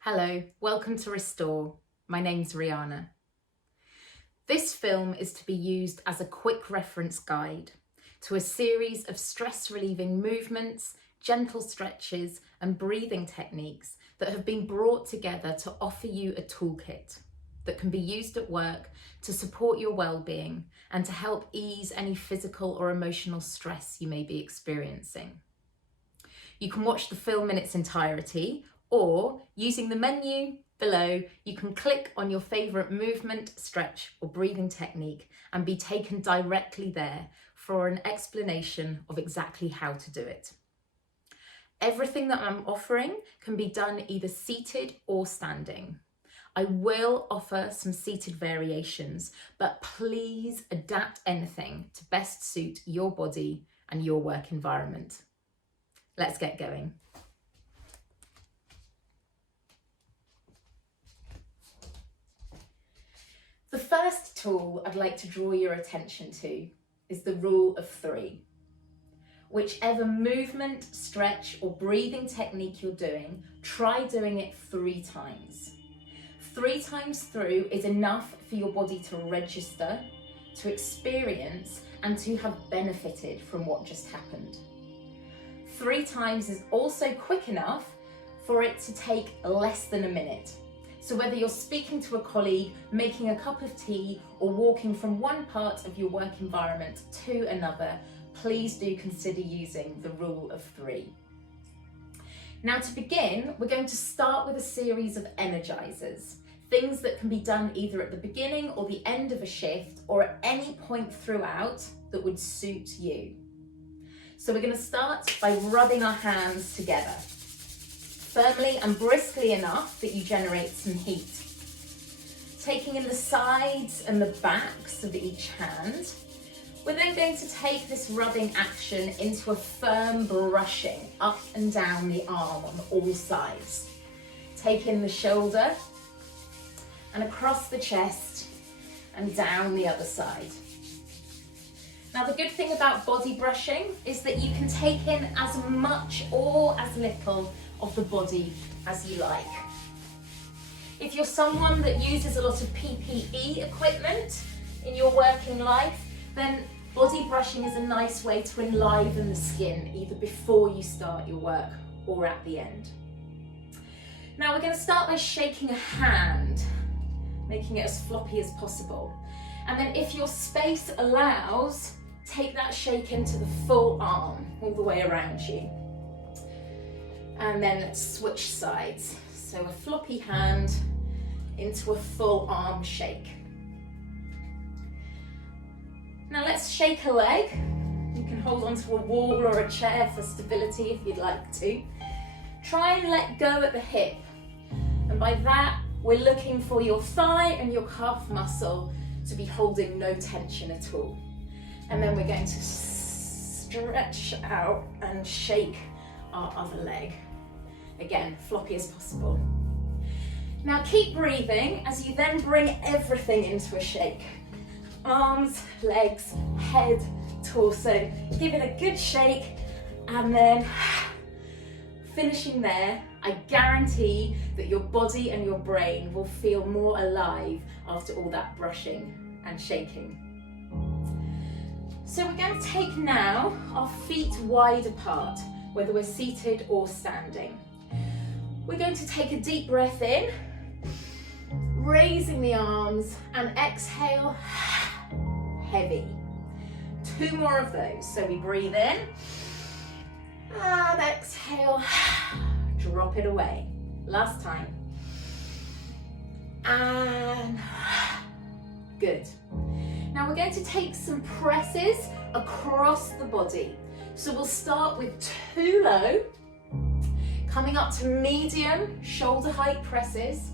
Hello, welcome to Restore. My name's Rihanna. This film is to be used as a quick reference guide to a series of stress-relieving movements, gentle stretches and breathing techniques that have been brought together to offer you a toolkit that can be used at work to support your well-being and to help ease any physical or emotional stress you may be experiencing. You can watch the film in its entirety, or using the menu below, you can click on your favourite movement, stretch or breathing technique and be taken directly there for an explanation of exactly how to do it. Everything that I'm offering can be done either seated or standing. I will offer some seated variations, but please adapt anything to best suit your body and your work environment. Let's get going. The first tool I'd like to draw your attention to is the rule of 3. Whichever movement, stretch or breathing technique you're doing, try doing it 3 times. 3 times through is enough for your body to register, to experience and to have benefited from what just happened. 3 times is also quick enough for it to take less than a minute. So whether you're speaking to a colleague, making a cup of tea, or walking from one part of your work environment to another, please do consider using the rule of 3. Now to begin, we're going to start with a series of Energizers, things that can be done either at the beginning or the end of a shift, or at any point throughout that would suit you. So we're going to start by rubbing our hands together, firmly and briskly enough that you generate some heat. Taking in the sides and the backs of each hand, we're then going to take this rubbing action into a firm brushing up and down the arm on all sides. Take in the shoulder and across the chest and down the other side. Now the good thing about body brushing is that you can take in as much or as little of the body as you like. If you're someone that uses a lot of PPE equipment in your working life, then body brushing is a nice way to enliven the skin either before you start your work or at the end. Now we're going to start by shaking a hand, making it as floppy as possible. And then if your space allows, take that shake into the full arm all the way around you. And then let's switch sides. So a floppy hand into a full arm shake. Now let's shake a leg. You can hold onto a wall or a chair for stability if you'd like to. Try and let go at the hip. And by that, we're looking for your thigh and your calf muscle to be holding no tension at all. And then we're going to stretch out and shake our other leg. Again, floppy as possible. Now keep breathing as you then bring everything into a shake. Arms, legs, head, torso. Give it a good shake and then finishing there. I guarantee that your body and your brain will feel more alive after all that brushing and shaking. So we're going to take now our feet wide apart, whether we're seated or standing. We're going to take a deep breath in, raising the arms, and exhale, heavy. 2 more of those. So we breathe in, and exhale, drop it away. Last time. And good. Now we're going to take some presses across the body. So we'll start with 2 low, coming up to medium shoulder height presses,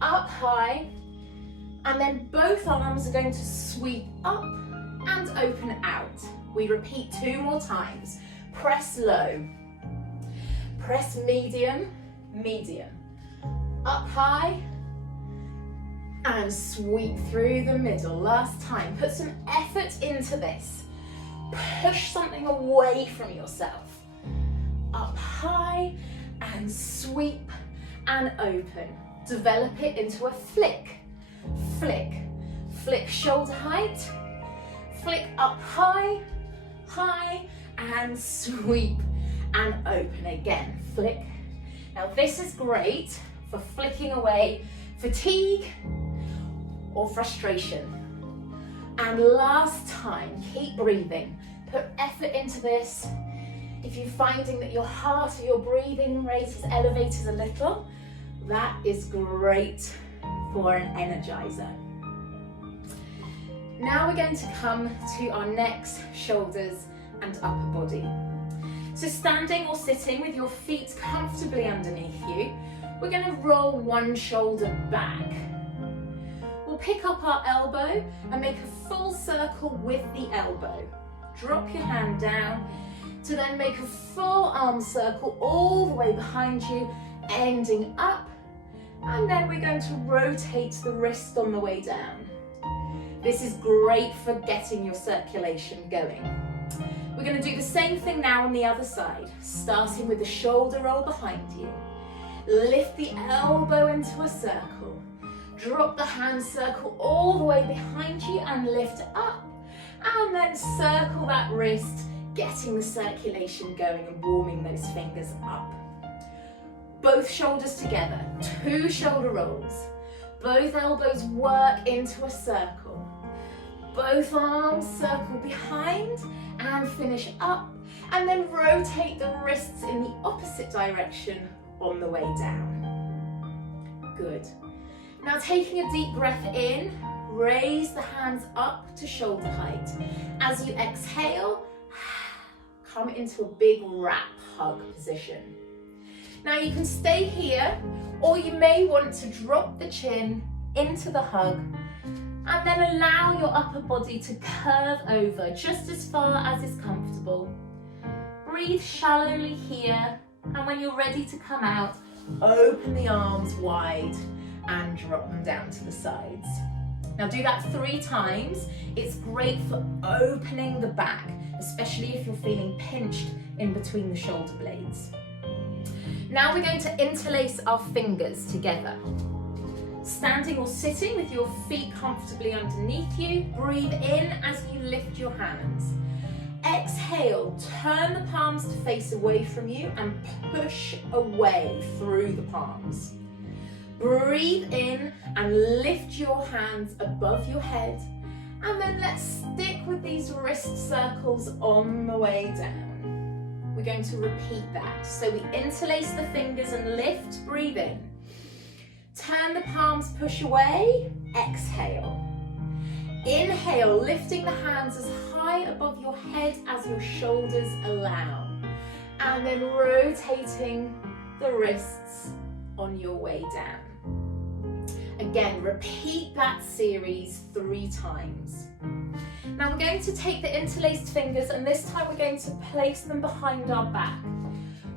up high, and then both arms are going to sweep up and open out. We repeat 2 more times. Press low, press medium, medium, up high, and sweep through the middle. Last time. Put some effort into this. Push something away from yourself. Up high and sweep and open. Develop it into a flick. Flick. Flick shoulder height. Flick up high, high, and sweep and open again. Flick. Now this is great for flicking away fatigue or frustration. And last time, keep breathing. Put effort into this. If you're finding that your heart or your breathing rate is elevated a little, that is great for an energizer. Now we're going to come to our necks, shoulders, and upper body. So standing or sitting with your feet comfortably underneath you, we're going to roll one shoulder back. We'll pick up our elbow and make a full circle with the elbow. Drop your hand down to then make a full arm circle all the way behind you, ending up, and then we're going to rotate the wrist on the way down. This is great for getting your circulation going. We're going to do the same thing now on the other side, starting with the shoulder roll behind you. Lift the elbow into a circle. Drop the hand circle all the way behind you and lift up. And then circle that wrist, getting the circulation going and warming those fingers up. Both shoulders together, 2 shoulder rolls. Both elbows work into a circle. Both arms circle behind and finish up, and then rotate the wrists in the opposite direction on the way down. Good. Now taking a deep breath in, raise the hands up to shoulder height. As you exhale, come into a big wrap hug position. Now you can stay here, or you may want to drop the chin into the hug and then allow your upper body to curve over just as far as is comfortable. Breathe shallowly here, and when you're ready to come out, open the arms wide and drop them down to the sides. Now do that 3 times. It's great for opening the back, especially if you're feeling pinched in between the shoulder blades. Now we're going to interlace our fingers together. Standing or sitting with your feet comfortably underneath you, breathe in as you lift your hands. Exhale, turn the palms to face away from you and push away through the palms. Breathe in and lift your hands above your head, and then let's stick with these wrist circles on the way down. We're going to repeat that. So we interlace the fingers and lift, breathe in. Turn the palms, push away, exhale. Inhale, lifting the hands as high above your head as your shoulders allow. And then rotating the wrists on your way down. Again, repeat that series 3 times. Now we're going to take the interlaced fingers, and this time we're going to place them behind our back.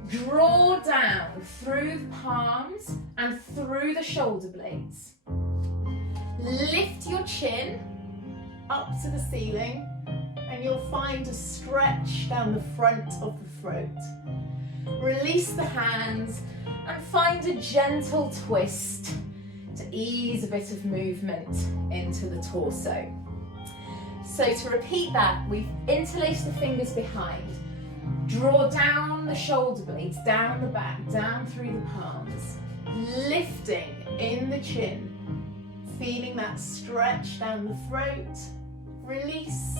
Draw down through the palms and through the shoulder blades. Lift your chin up to the ceiling, and you'll find a stretch down the front of the throat. Release the hands and find a gentle twist to ease a bit of movement into the torso. So to repeat that, we've interlaced the fingers behind. Draw down the shoulder blades, down the back, down through the palms. Lifting in the chin, feeling that stretch down the throat. Release,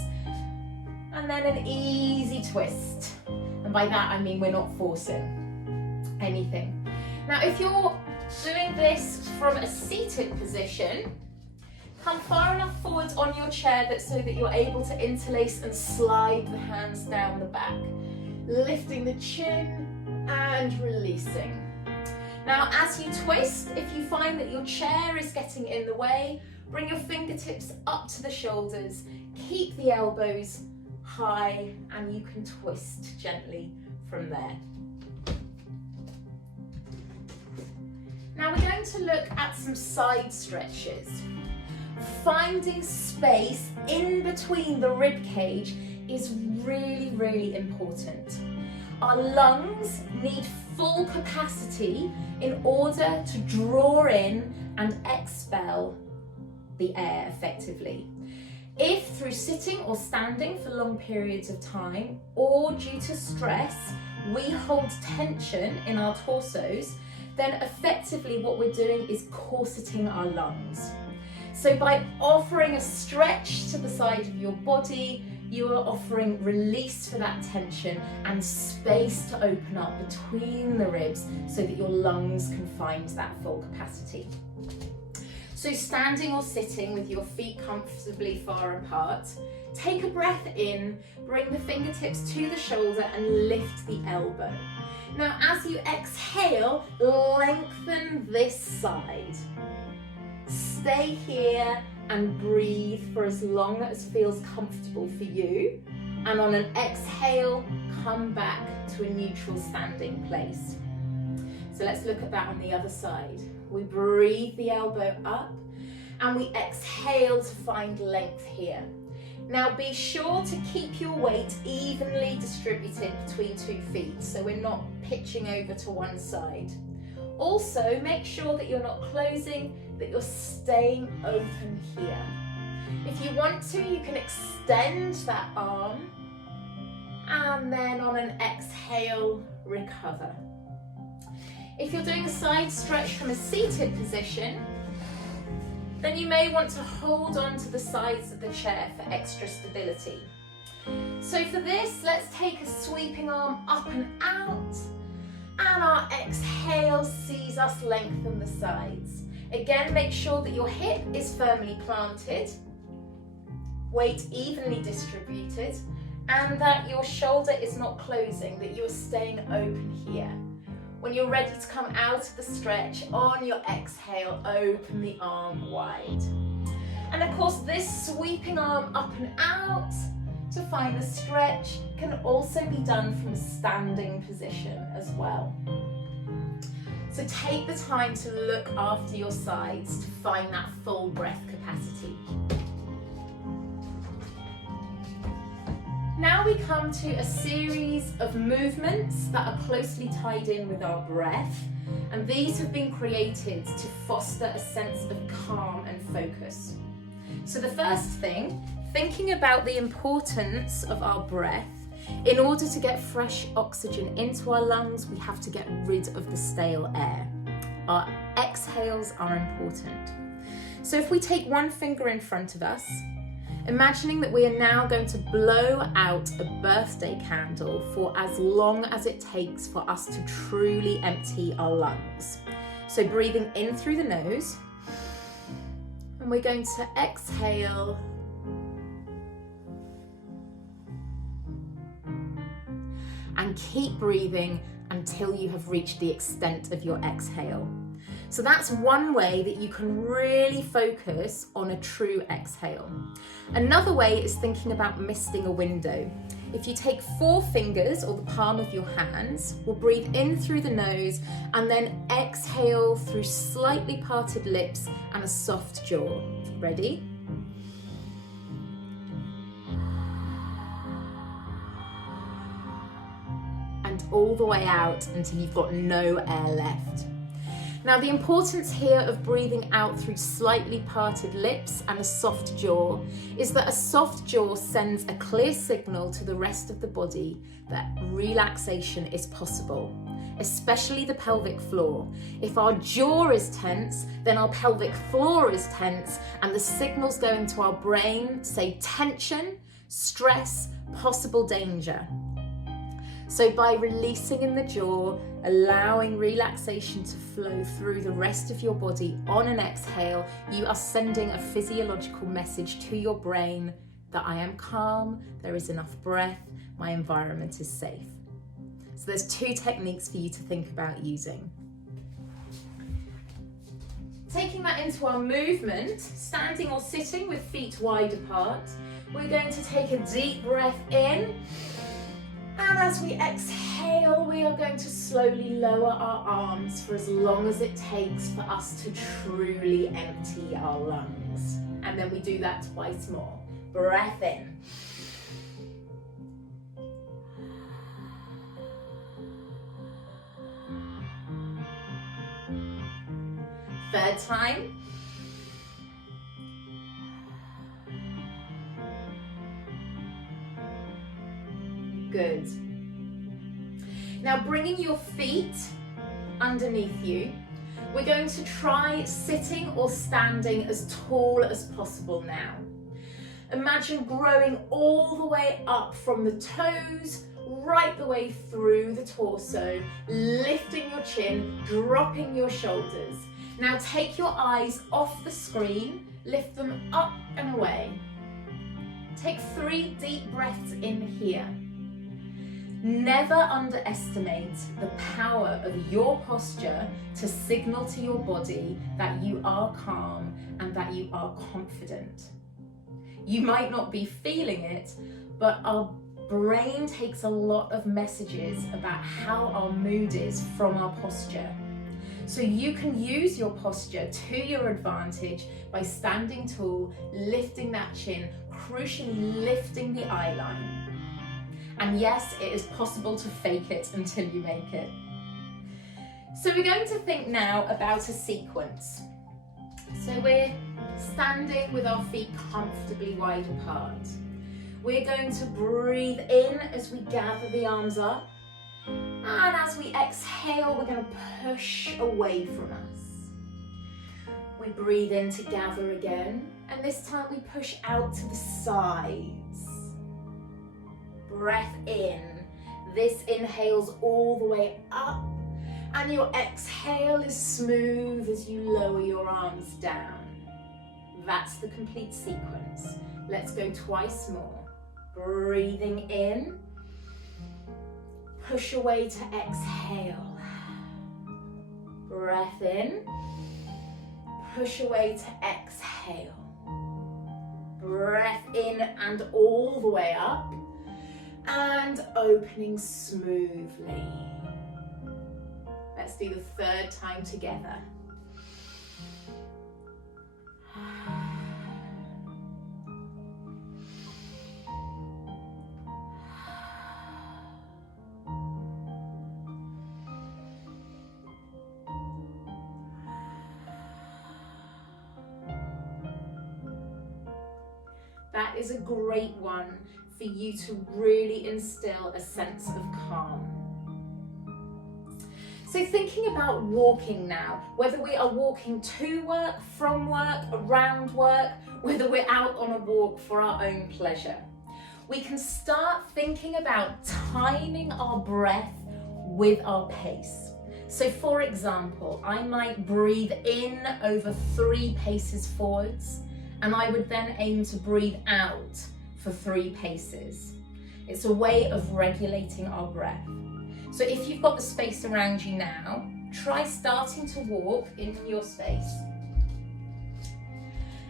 and then an easy twist. And by that I mean we're not forcing anything. Now if you're doing this from a seated position, come far enough forward on your chair so that you're able to interlace and slide the hands down the back. Lifting the chin and releasing. Now as you twist, if you find that your chair is getting in the way, bring your fingertips up to the shoulders, keep the elbows high, and you can twist gently from there. Now we're going to look at some side stretches. finding space in between the rib cage is really, really important. Our lungs need full capacity in order to draw in and expel the air effectively. If through sitting or standing for long periods of time, or due to stress, we hold tension in our torsos, then effectively what we're doing is corseting our lungs. So by offering a stretch to the side of your body, you are offering release for that tension and space to open up between the ribs so that your lungs can find that full capacity. So standing or sitting with your feet comfortably far apart, take a breath in, bring the fingertips to the shoulder and lift the elbow. Now as you exhale, lengthen this side. Stay here and breathe for as long as feels comfortable for you. And on an exhale, come back to a neutral standing place. So let's look at that on the other side. We breathe the elbow up and we exhale to find length here. Now be sure to keep your weight evenly distributed between 2 feet, so we're not pitching over to one side. Also, make sure that you're not closing, that you're staying open here. If you want to, you can extend that arm and then on an exhale, recover. If you're doing a side stretch from a seated position, then you may want to hold on to the sides of the chair for extra stability. So for this, let's take a sweeping arm up and out, and our exhale sees us lengthen the sides. Again, make sure that your hip is firmly planted, weight evenly distributed, and that your shoulder is not closing, that you're staying open here. When you're ready to come out of the stretch, on your exhale, open the arm wide. And of course, this sweeping arm up and out to find the stretch can also be done from a standing position as well. So take the time to look after your sides to find that full breath capacity. Now we come to a series of movements that are closely tied in with our breath, and these have been created to foster a sense of calm and focus. So the first thing, thinking about the importance of our breath. In order to get fresh oxygen into our lungs, we have to get rid of the stale air. Our exhales are important. So if we take one finger in front of us, imagining that we are now going to blow out a birthday candle for as long as it takes for us to truly empty our lungs. So breathing in through the nose, and we're going to exhale and keep breathing until you have reached the extent of your exhale. So that's one way that you can really focus on a true exhale. Another way is thinking about misting a window. If you take 4 fingers or the palm of your hands, we'll breathe in through the nose and then exhale through slightly parted lips and a soft jaw. Ready? And all the way out until you've got no air left. Now the importance here of breathing out through slightly parted lips and a soft jaw is that a soft jaw sends a clear signal to the rest of the body that relaxation is possible, especially the pelvic floor. If our jaw is tense, then our pelvic floor is tense, and the signals going to our brain say tension, stress, possible danger. So by releasing in the jaw, allowing relaxation to flow through the rest of your body on an exhale, you are sending a physiological message to your brain that I am calm, there is enough breath, my environment is safe. So there's 2 techniques for you to think about using. Taking that into our movement, standing or sitting with feet wide apart, we're going to take a deep breath in. And as we exhale, exhale, we are going to slowly lower our arms for as long as it takes for us to truly empty our lungs. And then we do that twice more. Breath in. Third time. Good. Now bringing your feet underneath you, we're going to try sitting or standing as tall as possible now. Imagine growing all the way up from the toes, right the way through the torso, lifting your chin, dropping your shoulders. Now take your eyes off the screen, lift them up and away. Take 3 deep breaths in here. Never underestimate the power of your posture to signal to your body that you are calm and that you are confident. You might not be feeling it, but our brain takes a lot of messages about how our mood is from our posture. So you can use your posture to your advantage by standing tall, lifting that chin, crucially lifting the eyeline. And yes, it is possible to fake it until you make it. So we're going to think now about a sequence. So we're standing with our feet comfortably wide apart. We're going to breathe in as we gather the arms up. And as we exhale, we're going to push away from us. We breathe in to gather again. And this time we push out to the sides. Breath in. This inhales all the way up, and your exhale is smooth as you lower your arms down. That's the complete sequence. Let's go twice more. Breathing in, push away to exhale. Breath in, push away to exhale. Breath in and all the way up. And opening smoothly. Let's do the third time together. That is a great one for you to really instill a sense of calm. So thinking about walking now, whether we are walking to work, from work, around work, whether we're out on a walk for our own pleasure, we can start thinking about timing our breath with our pace. So for example, I might breathe in over 3 paces forwards, and I would then aim to breathe out for 3 paces. It's a way of regulating our breath. So if you've got the space around you now, try starting to walk in your space.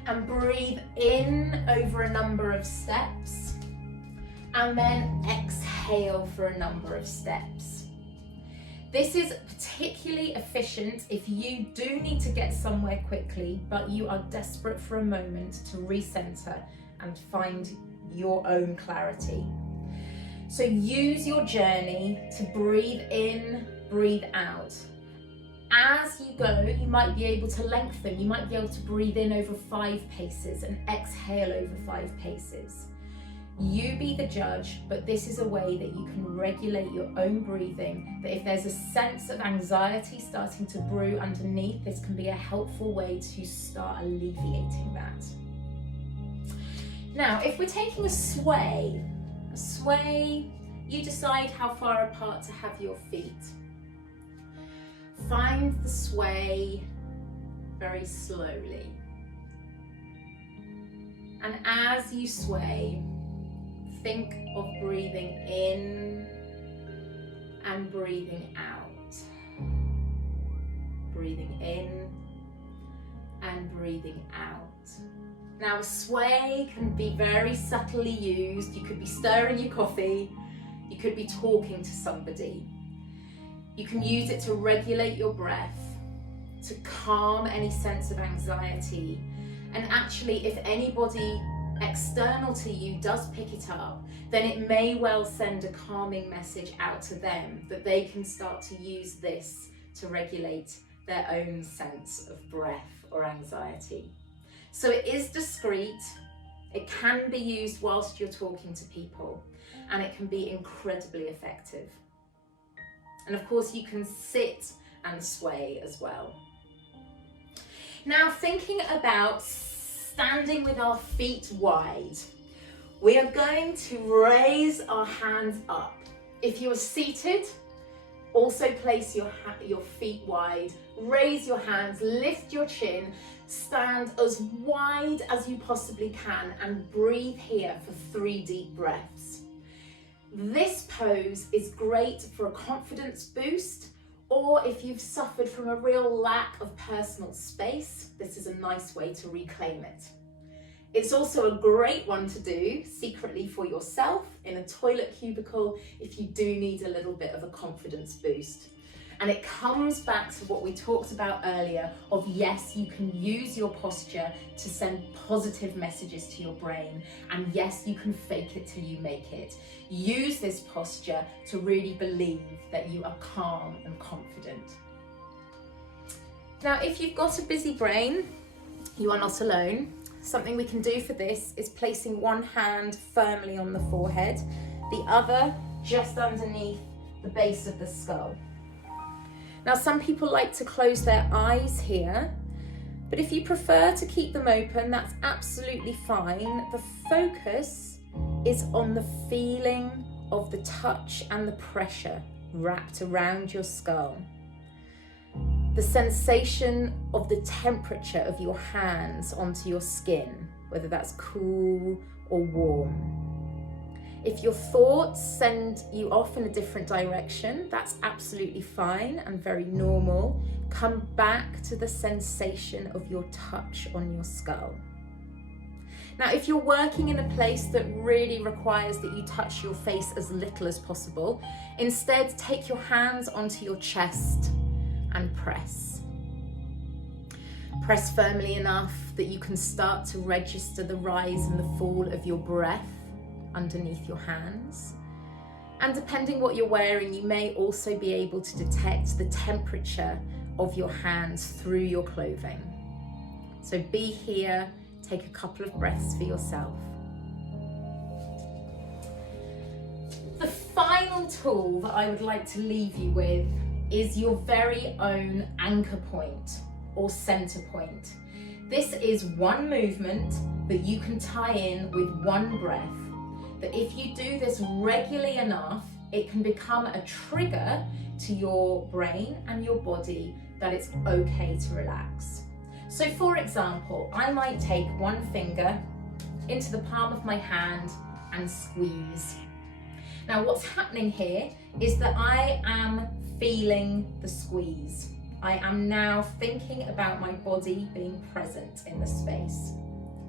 And breathe in over a number of steps, and then exhale for a number of steps. This is particularly efficient if you do need to get somewhere quickly, but you are desperate for a moment to recenter and find your own clarity. So use your journey to breathe in, breathe out. As you go, you might be able to lengthen. You might be able to breathe in over 5 paces and exhale over 5 paces. You be the judge, but this is a way that you can regulate your own breathing, that if there's a sense of anxiety starting to brew underneath, this can be a helpful way to start alleviating that. Now, if we're taking a sway, you decide how far apart to have your feet. Find the sway very slowly. And as you sway, think of breathing in and breathing out. Breathing in and breathing out. Now, a sway can be very subtly used. You could be stirring your coffee, you could be talking to somebody. You can use it to regulate your breath, to calm any sense of anxiety. And actually, if anybody external to you does pick it up, then it may well send a calming message out to them that they can start to use this to regulate their own sense of breath or anxiety. So it is discreet, it can be used whilst you're talking to people, and it can be incredibly effective. And of course you can sit and sway as well. Now, thinking about standing with our feet wide, we are going to raise our hands up. If you're seated, also place your feet wide, raise your hands, lift your chin, stand as wide as you possibly can, and breathe here for 3 deep breaths. This pose is great for a confidence boost, or if you've suffered from a real lack of personal space, this is a nice way to reclaim it. It's also a great one to do secretly for yourself in a toilet cubicle if you do need a little bit of a confidence boost. And it comes back to what we talked about earlier of, yes, you can use your posture to send positive messages to your brain, and yes, you can fake it till you make it. Use this posture to really believe that you are calm and confident. Now, if you've got a busy brain, you are not alone. Something we can do for this is placing one hand firmly on the forehead, the other just underneath the base of the skull. Now, some people like to close their eyes here, but if you prefer to keep them open, that's absolutely fine. The focus is on the feeling of the touch and the pressure wrapped around your skull. The sensation of the temperature of your hands onto your skin, whether that's cool or warm. If your thoughts send you off in a different direction, that's absolutely fine and very normal. Come back to the sensation of your touch on your skull. Now, if you're working in a place that really requires that you touch your face as little as possible, instead take your hands onto your chest and press. Press firmly enough that you can start to register the rise and the fall of your breath underneath your hands. And depending what you're wearing, you may also be able to detect the temperature of your hands through your clothing. So be here, take a couple of breaths for yourself. The final tool that I would like to leave you with is your very own anchor point or center point. This is one movement that you can tie in with one breath, that if you do this regularly enough, it can become a trigger to your brain and your body that it's okay to relax. So for example, I might take one finger into the palm of my hand and squeeze. Now what's happening here is that I am feeling the squeeze. I am now thinking about my body being present in the space.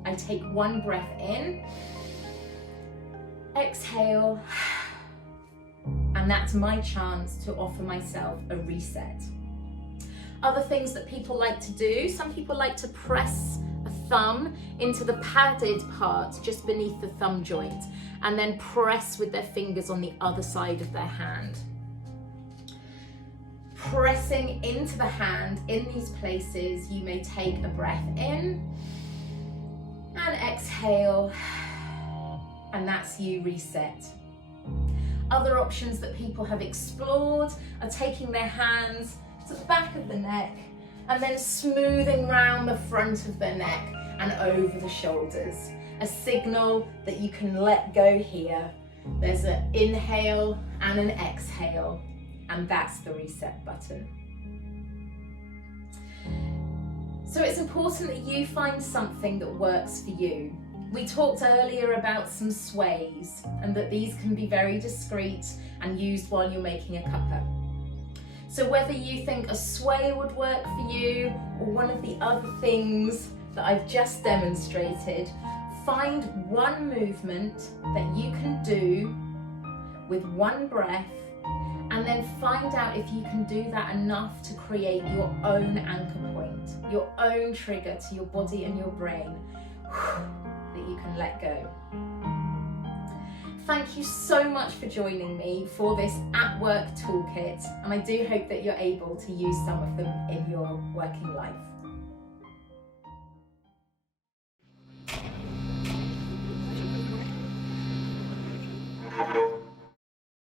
I take one breath in, exhale, and that's my chance to offer myself a reset. Other things that people like to do, some people like to press a thumb into the padded part just beneath the thumb joint and then press with their fingers on the other side of their hand. Pressing into the hand in these places, you may take a breath in and exhale, and that's you reset. Other options that people have explored are taking their hands to the back of the neck and then smoothing round the front of their neck and over the shoulders. A signal that you can let go here. There's an inhale and an exhale, and that's the reset button. So it's important that you find something that works for you. We talked earlier about some sways and that these can be very discreet and used while you're making a cuppa. So whether you think a sway would work for you or one of the other things that I've just demonstrated, find one movement that you can do with one breath And then find out if you can do that enough to create your own anchor point, your own trigger to your body and your brain that you can let go. Thank you so much for joining me for this at work toolkit, and I do hope that you're able to use some of them in your working life.